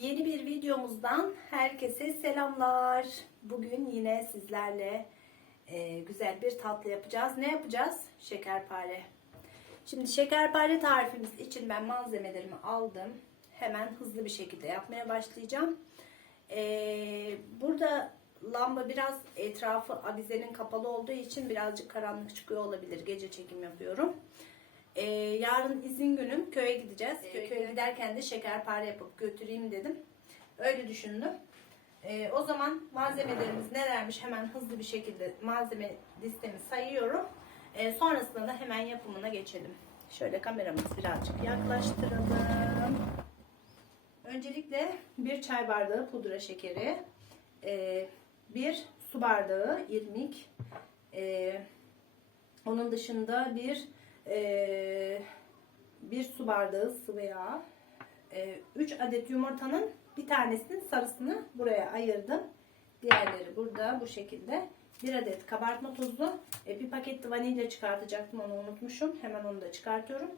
Yeni bir videomuzdan herkese selamlar. Bugün yine sizlerle e, güzel bir tatlı yapacağız. Ne yapacağız? Şekerpare. Şimdi şekerpare tarifimiz için ben malzemelerimi aldım. Hemen hızlı bir şekilde yapmaya başlayacağım. E, burada lamba biraz etrafı avizenin kapalı olduğu için birazcık karanlık çıkıyor olabilir. Gece çekim yapıyorum. Ee, yarın izin günüm köye gideceğiz. Ee, köye giderken de şekerpare yapıp götüreyim dedim. Öyle düşündüm. Ee, o zaman malzemelerimiz nelermiş hemen hızlı bir şekilde malzeme listemi sayıyorum. Ee, sonrasında da hemen yapımına geçelim. Şöyle kameramızı birazcık yaklaştıralım. Öncelikle bir çay bardağı pudra şekeri, e, bir su bardağı irmik, e, onun dışında bir e, bir su bardağı sıvı yağ, 3 adet yumurtanın bir tanesinin sarısını buraya ayırdım. Diğerleri burada bu şekilde. Bir adet kabartma tozu, e, bir paket vanilya çıkartacaktım onu unutmuşum. Hemen onu da çıkartıyorum.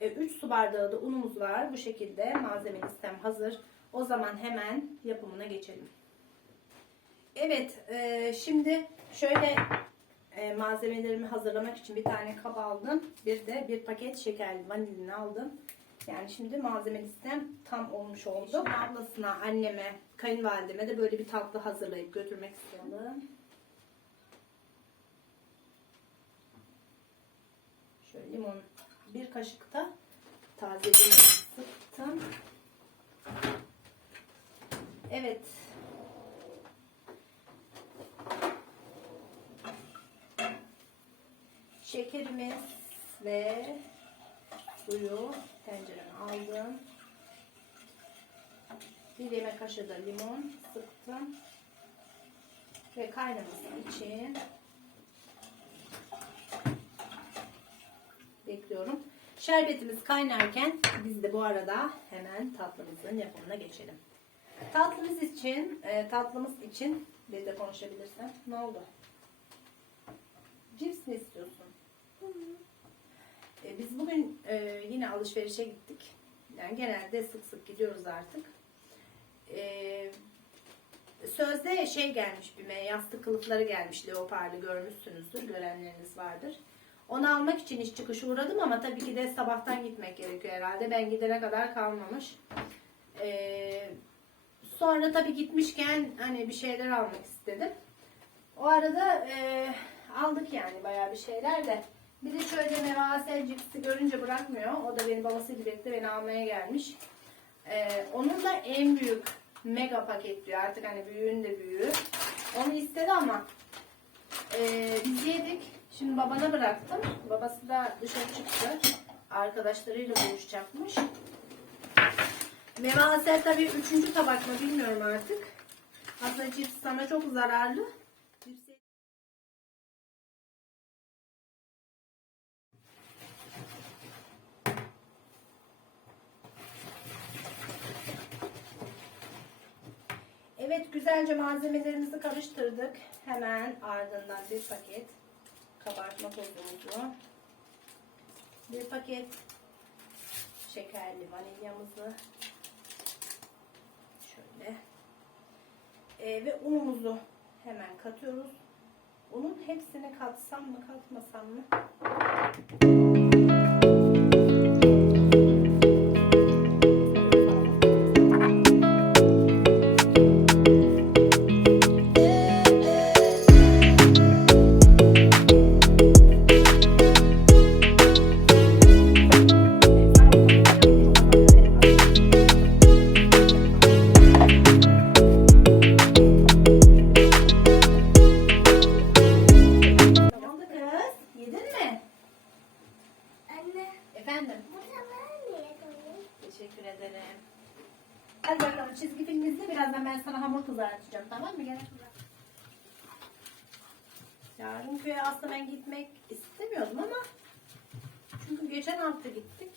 3 su bardağı da unumuz var. Bu şekilde malzeme listem hazır. O zaman hemen yapımına geçelim. Evet, e, şimdi şöyle e, malzemelerimi hazırlamak için bir tane kap aldım. Bir de bir paket şekerli vanilini aldım. Yani şimdi malzeme listem tam olmuş oldu. Şimdi ablasına, anneme, kayınvalideme de böyle bir tatlı hazırlayıp götürmek istiyorum. Şöyle limon bir kaşık da taze limon sıktım. Evet. Şekerimiz ve suyu tencereme aldım. Bir yemek kaşığı da limon sıktım. Ve kaynaması için bekliyorum. Şerbetimiz kaynarken biz de bu arada hemen tatlımızın yapımına geçelim. Tatlımız için, e, tatlımız için bir de konuşabilirsem. Ne oldu? Cips mi istiyorsun? E, biz bugün e, yine alışverişe gittik. Yani genelde sık sık gidiyoruz artık. E, sözde şey gelmiş bir yastık kılıfları gelmiş leopardı görmüşsünüzdür. Görenleriniz vardır. Onu almak için iş çıkışı uğradım ama tabii ki de sabahtan gitmek gerekiyor herhalde. Ben gidene kadar kalmamış. E, sonra tabii gitmişken hani bir şeyler almak istedim. O arada e, aldık yani bayağı bir şeyler de. Bir de şöyle mevasel cipsi görünce bırakmıyor. O da benim babasıyla birlikte beni almaya gelmiş. Ee, onun da en büyük mega paket diyor. Artık hani büyüğün de büyüğü. Onu istedi ama e, biz yedik. Şimdi babana bıraktım. Babası da dışarı çıktı. Arkadaşlarıyla buluşacakmış. Mevasel tabii üçüncü tabak mı bilmiyorum artık. Aslında cips sana çok zararlı. Cipsi Evet güzelce malzemelerimizi karıştırdık. Hemen ardından bir paket kabartma tozumuzu, bir paket şekerli vanilyamızı şöyle Ee, ve unumuzu hemen katıyoruz. Unun hepsini katsam mı katmasam mı? Geçen hafta gittik.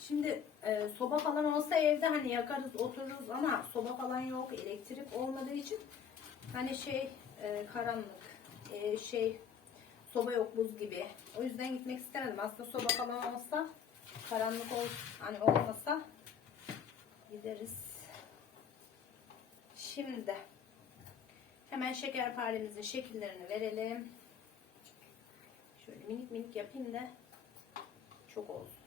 Şimdi e, soba falan olsa evde hani yakarız otururuz ama soba falan yok elektrik olmadığı için hani şey e, karanlık e, şey soba yok buz gibi o yüzden gitmek istemedim aslında soba falan olsa karanlık ol hani olmasa gideriz. Şimdi hemen şekerparemizin şekillerini verelim. Şöyle minik minik yapayım da çok olsun.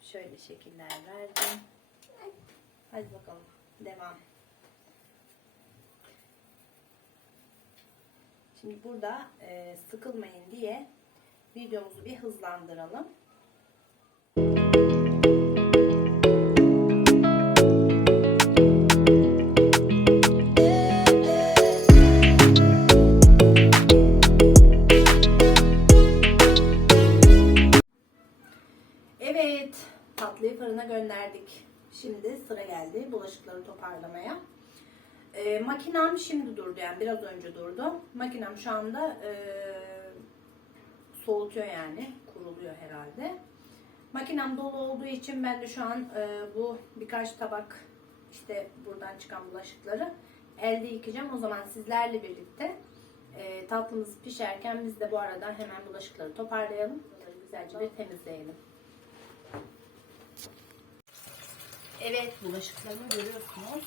Şöyle şekiller verdim. Hadi bakalım. Devam. Şimdi burada e, sıkılmayın diye videomuzu bir hızlandıralım. Geldi bulaşıkları toparlamaya. E, makinam şimdi durdu yani biraz önce durdu. Makinem şu anda e, soğutuyor yani kuruluyor herhalde. Makinem dolu olduğu için ben de şu an e, bu birkaç tabak işte buradan çıkan bulaşıkları elde yıkayacağım. O zaman sizlerle birlikte e, tatlımız pişerken biz de bu arada hemen bulaşıkları toparlayalım. Bunları güzelce bir temizleyelim. Evet bulaşıklarımı görüyorsunuz.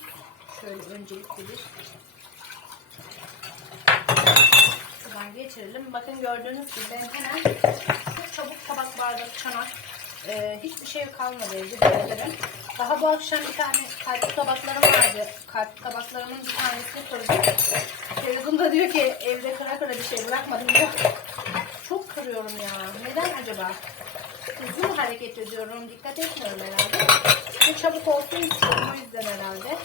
Şöyle öncelikle bir şuradan geçirelim. Bakın gördüğünüz gibi ben hemen çok çabuk tabak bardak çanak e, hiçbir şey kalmadı evde. Daha bu akşam bir tane kalp tabaklarım vardı. Kalp tabaklarımın bir tanesini kırdım. Feridun da diyor ki evde kıra kıra bir şey bırakmadım diyor. Çok kırıyorum ya. Neden acaba? Hızlı hareket ediyorum? Dikkat etmiyorum herhalde. Ve çabuk olsun istiyorum o yüzden herhalde.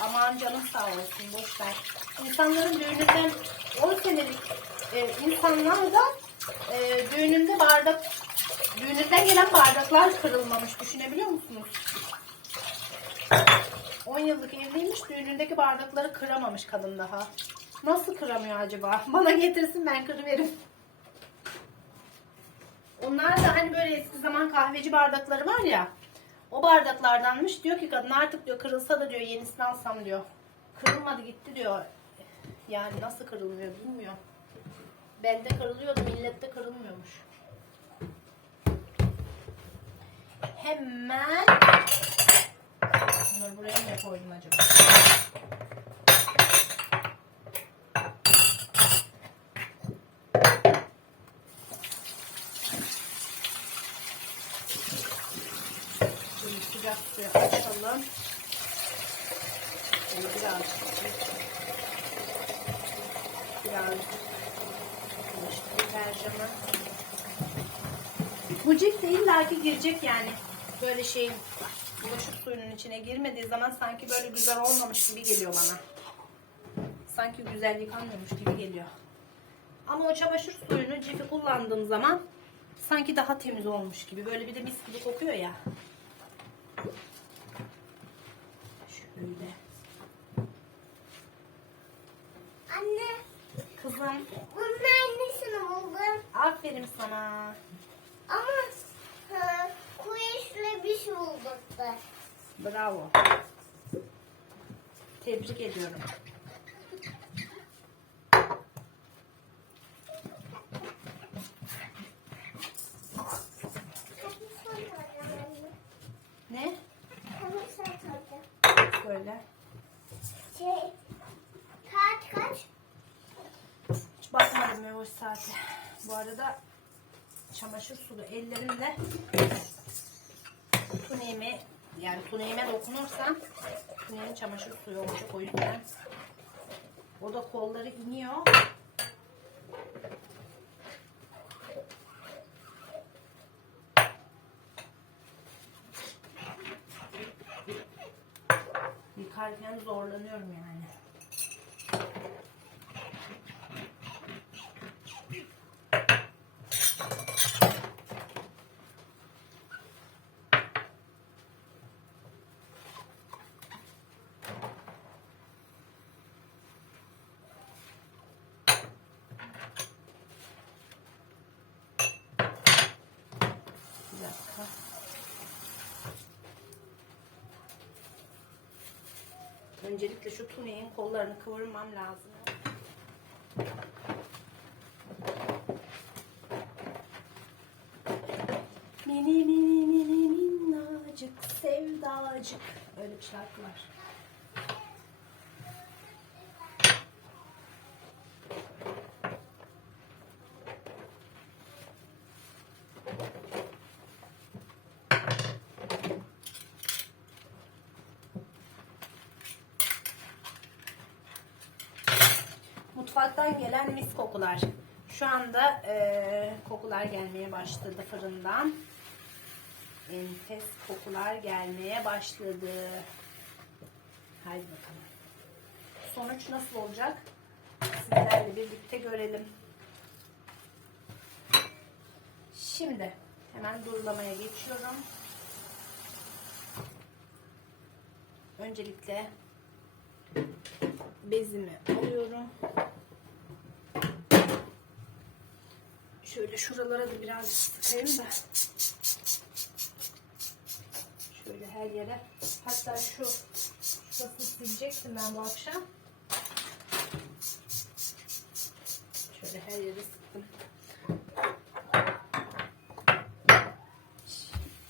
Aman canım sağ olsun boş ver. İnsanların düğününden 10 senelik e, insanlar da e, düğününde bardak düğününden gelen bardaklar kırılmamış. Düşünebiliyor musunuz? 10 yıllık evliymiş düğünündeki bardakları kıramamış kadın daha. Nasıl kıramıyor acaba? Bana getirsin ben kırıveririm. Onlar da hani böyle eski zaman kahveci bardakları var ya. O bardaklardanmış. Diyor ki kadın artık diyor kırılsa da diyor yenisini alsam diyor. Kırılmadı gitti diyor. Yani nasıl kırılmıyor bilmiyorum. Bende kırılıyordu millette kırılmıyormuş. Hemen Bunları buraya mı koydum acaba? Şimdi sıcak suya açalım. Şöyle birazcık biraz işte deterjanı. Bu cilt de illaki girecek yani. Böyle şeyin bulaşık suyunun içine girmediği zaman sanki böyle güzel olmamış gibi geliyor bana. Sanki güzel yıkanmıyormuş gibi geliyor. Ama o çamaşır suyunu cifi kullandığım zaman sanki daha temiz olmuş gibi. Böyle bir de mis gibi kokuyor ya. Şöyle. Anne, Kızım bunun aynısını buldum. aferin sana. Ama kuyuşla bir şey bulduk da. Bravo. Tebrik ediyorum. Ne? Söyle. Şey, saat kaç? Hiç bakmadım o saate. Bu arada çamaşır sulu ellerimle tuneğime yani tuneğime dokunursam tuneğin çamaşır suyu olacak o yüzden. O da kolları iniyor. Yıkarken zorlanıyorum yani. Bir dakika. Öncelikle şu tuniğin kollarını kıvırmam lazım. Mini mini mini minnacık sevdacık. Öyle bir şarkı var. Mutfaktan gelen mis kokular. Şu anda eee, kokular gelmeye başladı fırından. Enfes kokular gelmeye başladı. Haydi bakalım. Sonuç nasıl olacak? Sizlerle birlikte görelim. Şimdi hemen durulamaya geçiyorum. Öncelikle bezimi alıyorum. Şöyle şuralara da biraz sıkayım da. Şöyle her yere. Hatta şu şurası silecektim ben bu akşam. Şöyle her yere sıktım.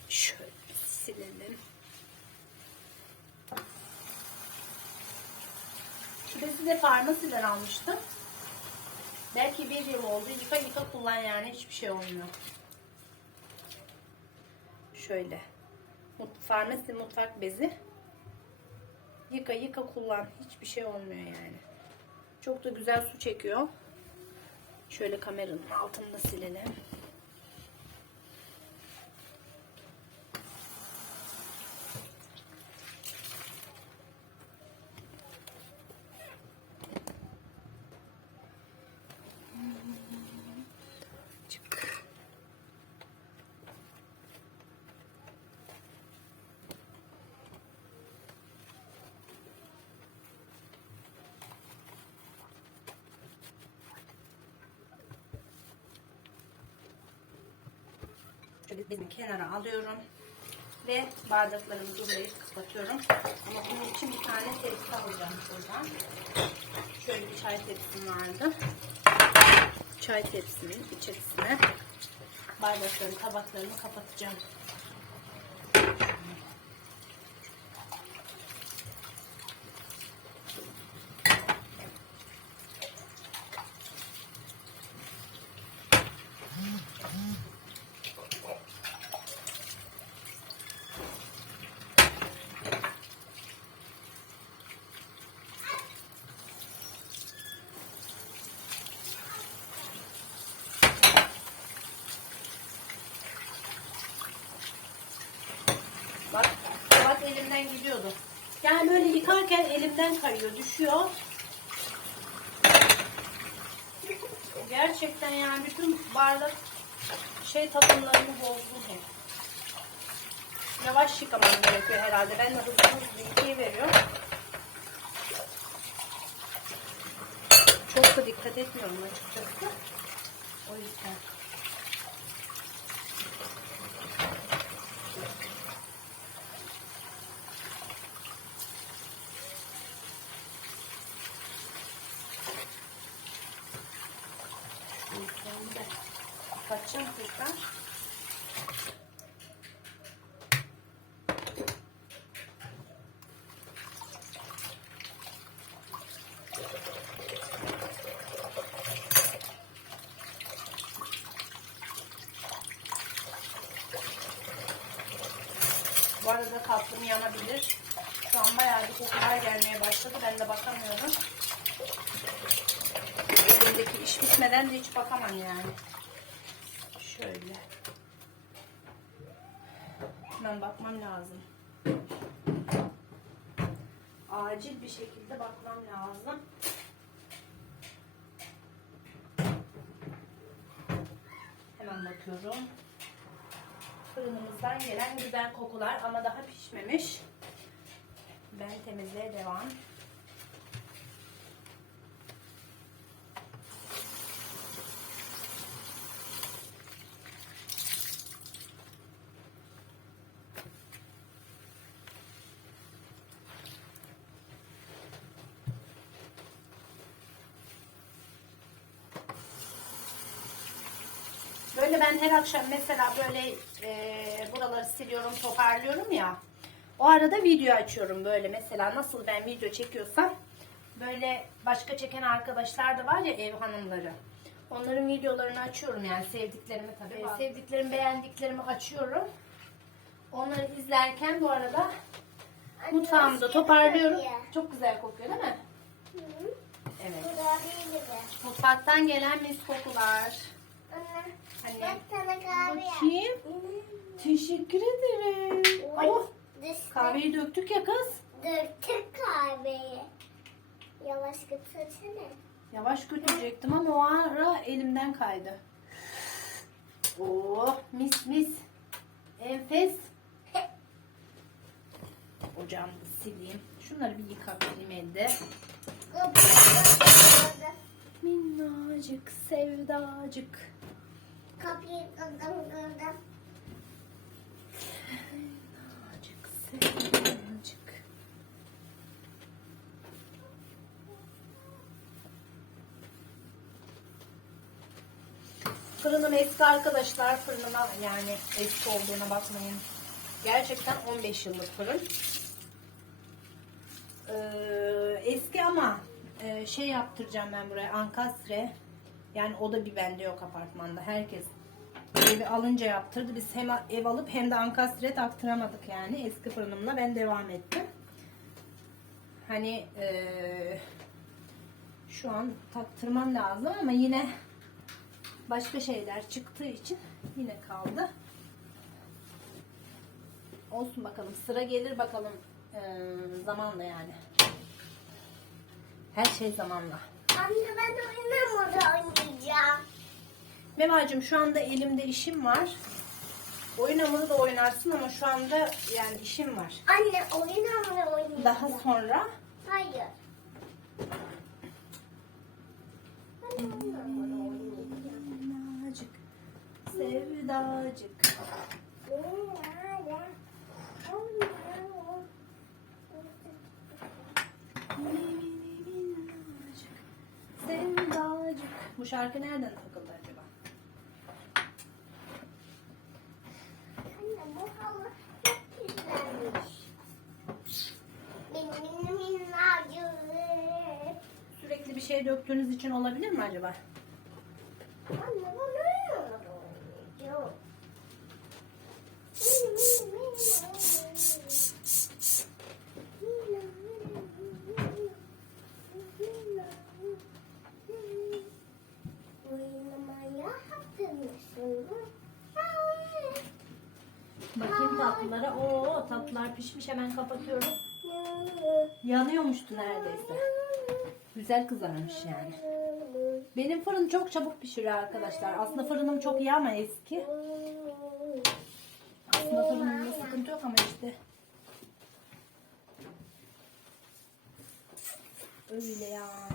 Şöyle silelim. Bezi de farmasiden almıştım. Belki bir yıl oldu. Yıka yıka kullan yani hiçbir şey olmuyor. Şöyle. Farmasi mutfak bezi. Yıka yıka kullan. Hiçbir şey olmuyor yani. Çok da güzel su çekiyor. Şöyle kameranın altında silelim. Çık. Şöyle bezimi kenara alıyorum. Ve bardaklarımı durulayıp kapatıyorum. Ama bunun için bir tane tepsi alacağım şuradan. Şöyle bir çay tepsim vardı. Çay tepsimin içerisine bardaklarını, tabaklarını kapatacağım. Yani böyle yıkarken elimden kayıyor, düşüyor. Gerçekten yani bütün bardak şey takımlarını bozdum hep. Yavaş yıkamam gerekiyor herhalde. Ben de hızlı hızlı yıkayıveriyorum. Çok da dikkat etmiyorum açıkçası. O yüzden. Şimdi de kapatacağım tekrar. Bu arada tatlım yanabilir. Şu an bayağı bir kokular gelmeye başladı. Ben de bakamıyorum. Elimdeki iş bitmeden de hiç bakamam yani. Şöyle. Hemen bakmam lazım. Acil bir şekilde bakmam lazım. Hemen bakıyorum. Fırınımızdan gelen güzel kokular ama daha pişmemiş. Ben temizliğe devam. Böyle ben her akşam mesela böyle e, buraları siliyorum, toparlıyorum ya. O arada video açıyorum böyle mesela nasıl ben video çekiyorsam böyle başka çeken arkadaşlar da var ya ev hanımları. Onların videolarını açıyorum yani sevdiklerimi tabii. Sevdiklerimi, beğendiklerimi açıyorum. Onları izlerken bu arada mutfağımda toparlıyorum. Çok güzel kokuyor değil mi? Hı hı. Evet. Mutfaktan gelen mis kokular. Sana kahve yap. Bakayım. Teşekkür ederim. Oy, Oh, kahveyi döktük ya kız. Döktük kahveyi. Yavaş götürsene. Yavaş götürecektim ama o ara elimden kaydı. Oh mis mis. Enfes. Ocağımı sileyim. Şunları bir yıkayayım elde. Minnacık sevdacık. Kapıyı kırdım kırdım. Minnacık sevdacık. Fırınım eski arkadaşlar. Fırınıma yani eski olduğuna bakmayın. Gerçekten 15 yıllık fırın. Ee, eski ama e, şey yaptıracağım ben buraya ankastre. Yani o da bir bende yok apartmanda. Herkes evi alınca yaptırdı. Biz hem ev alıp hem de ankastre taktıramadık yani. Eski fırınımla ben devam ettim. Hani e, şu an taktırmam lazım ama yine başka şeyler çıktığı için yine kaldı. Olsun bakalım. Sıra gelir bakalım e, zamanla yani. Her şey zamanla. Anne ben oynamadı oynayacağım. Memacığım şu anda elimde işim var. Oyun hamuru da oynarsın ama şu anda yani işim var. Anne oynamadı oynayacağım. Daha sonra Hayır. Sevdacık. Minnacık, sevdacık. Bu şarkı nereden takıldı acaba? Anne bu halı çok güzelmiş. Benim minnacık. Sürekli bir şey döktüğünüz için olabilir mi acaba? Anne ben oynamadı oynayacağım. Oynamaya hazır mısın? Hayır. Bakayım tatlılara. Oo tatlılar pişmiş hemen kapatıyorum. Yanıyormuştu neredeyse. Güzel kızarmış yani. Benim fırın çok çabuk pişiriyor arkadaşlar. Aslında fırınım çok iyi ama eski. Aslında fırınımda sıkıntı yok ama işte. Öyle yani.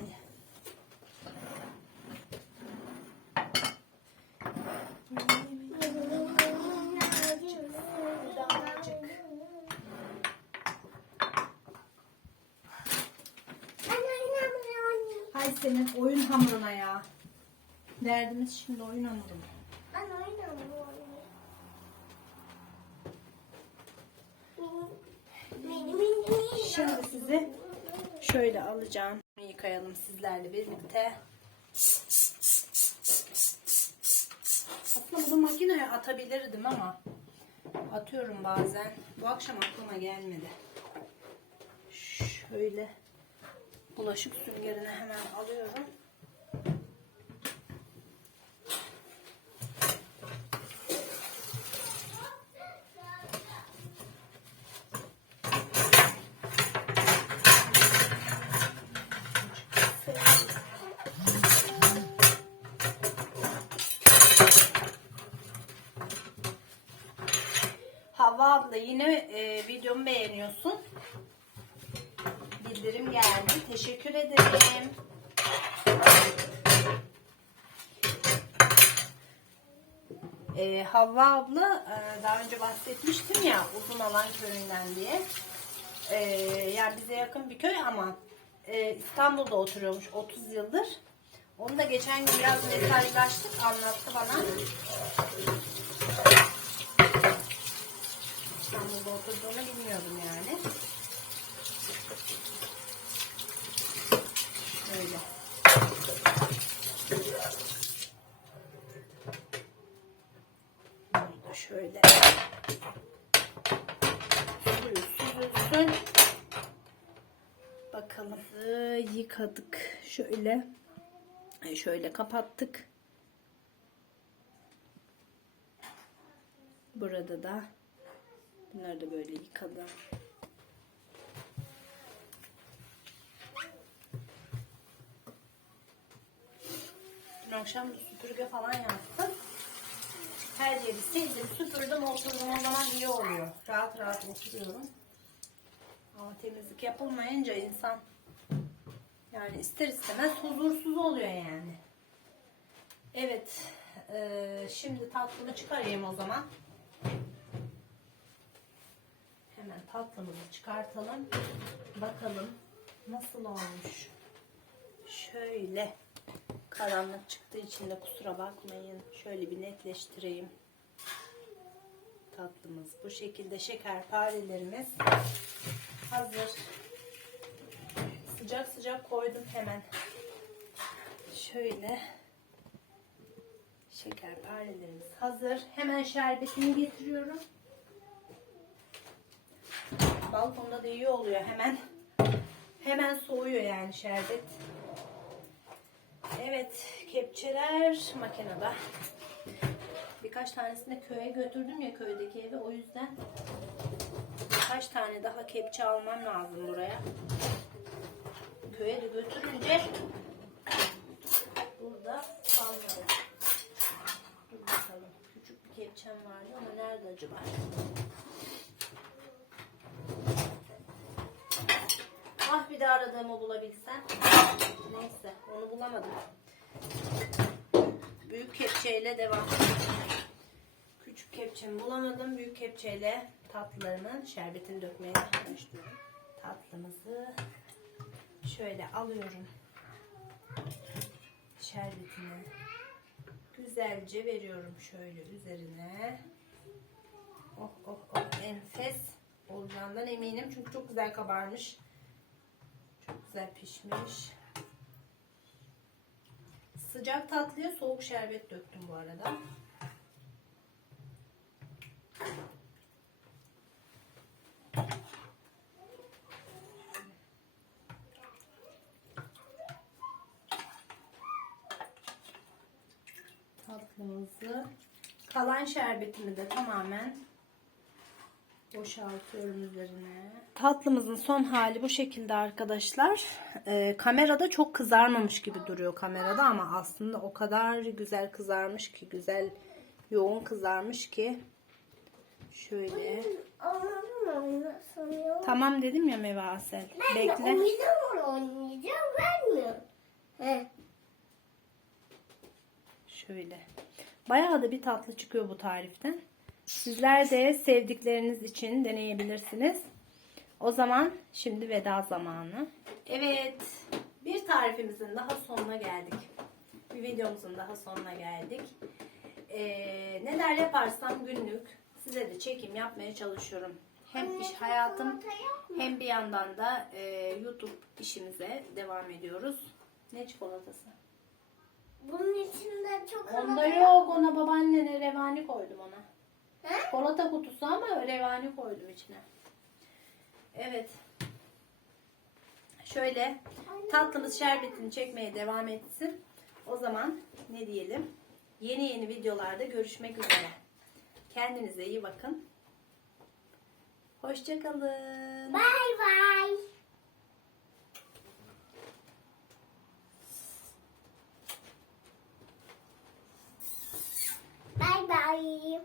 Senin oyun hamuruna ya. Derdimiz şimdi oyun hamuru. Ben. Benim benim Şimdi sizi şöyle alacağım. Yıkayalım sizlerle birlikte. Aslında bunu makineye atabilirdim ama atıyorum bazen. Bu akşam aklıma gelmedi. Şöyle bulaşık süngerini hemen alıyorum. Havva abla yine e, videomu beğeniyorsun. Bildirim geldi. Teşekkür ederim. E, Havva abla e, daha önce bahsetmiştim ya uzun alan köyünden diye. E, yani bize yakın bir köy ama e, İstanbul'da oturuyormuş 30 yıldır. Onu da geçen gün biraz mesajlaştık anlattı bana. İstanbul'da oturduğunu bilmiyordum yani. Öyle. Bunu da şöyle suyu süzülsün. Bakalım. Ee, Yıkadık. Şöyle. Ay, Şöyle kapattık. Burada da bunları da böyle yıkadım. Dün akşam süpürge falan yaptım. Her yeri sildim, süpürdüm, oturdum. O zaman iyi oluyor. Rahat rahat oturuyorum. Ama temizlik yapılmayınca insan yani ister istemez huzursuz oluyor yani. Evet. eee, şimdi tatlımı çıkarayım o zaman. Hemen tatlımızı çıkartalım. Bakalım nasıl olmuş. Şöyle karanlık çıktığı için de kusura bakmayın. Şöyle bir netleştireyim. Tatlımız bu şekilde şekerparelerimiz hazır. Sıcak sıcak koydum hemen. Şöyle şekerparelerimiz hazır. Hemen şerbetini getiriyorum. Balkonda da iyi oluyor hemen. Hemen soğuyor yani şerbet. Evet, kepçeler makinede. Birkaç tanesini de köye götürdüm ya köydeki evi. O yüzden birkaç tane daha kepçe almam lazım buraya. Köye de götürünce burada kalmadı. Dur bakalım. Küçük bir kepçem vardı ama nerede acaba? Ah bir de aradığımı bulabilsem. Neyse onu bulamadım. Büyük kepçeyle devam. Küçük kepçemi bulamadım. Büyük kepçeyle tatlılarımın şerbetini dökmeye başlıyorum. Tatlımızı şöyle alıyorum. Şerbetini güzelce veriyorum şöyle üzerine. Oh oh oh enfes olacağından eminim. Çünkü çok güzel kabarmış. Çok güzel pişmiş. Sıcak tatlıya soğuk şerbet döktüm bu arada. Tatlımızı kalan şerbetimi de tamamen boşaltıyorum üzerine. Tatlımızın son hali bu şekilde arkadaşlar. Ee, kamerada çok kızarmamış gibi duruyor kamerada ama aslında o kadar güzel kızarmış ki güzel yoğun kızarmış ki şöyle. Tamam dedim ya Meva Asel. Ben de Bekle. oynamıyor oynayacağım vermiyor. He. Şöyle. Bayağı da bir tatlı çıkıyor bu tariften. Sizler de sevdikleriniz için deneyebilirsiniz. O zaman şimdi veda zamanı. Evet. Bir tarifimizin daha sonuna geldik. Bir videomuzun daha sonuna geldik. Ee, neler yaparsam günlük size de çekim yapmaya çalışıyorum. Hem iş hayatım hem bir yandan da e, YouTube işimize devam ediyoruz. Ne çikolatası? Bunun içinde çok Onda ama- yok ona babaannene revani koydum ona. He? Çikolata kutusu ama revani koydum içine. Evet. Şöyle tatlımız şerbetini çekmeye devam etsin. O zaman ne diyelim? Yeni yeni videolarda görüşmek üzere. Kendinize iyi bakın. Hoşçakalın. Bye bye. Bye bye.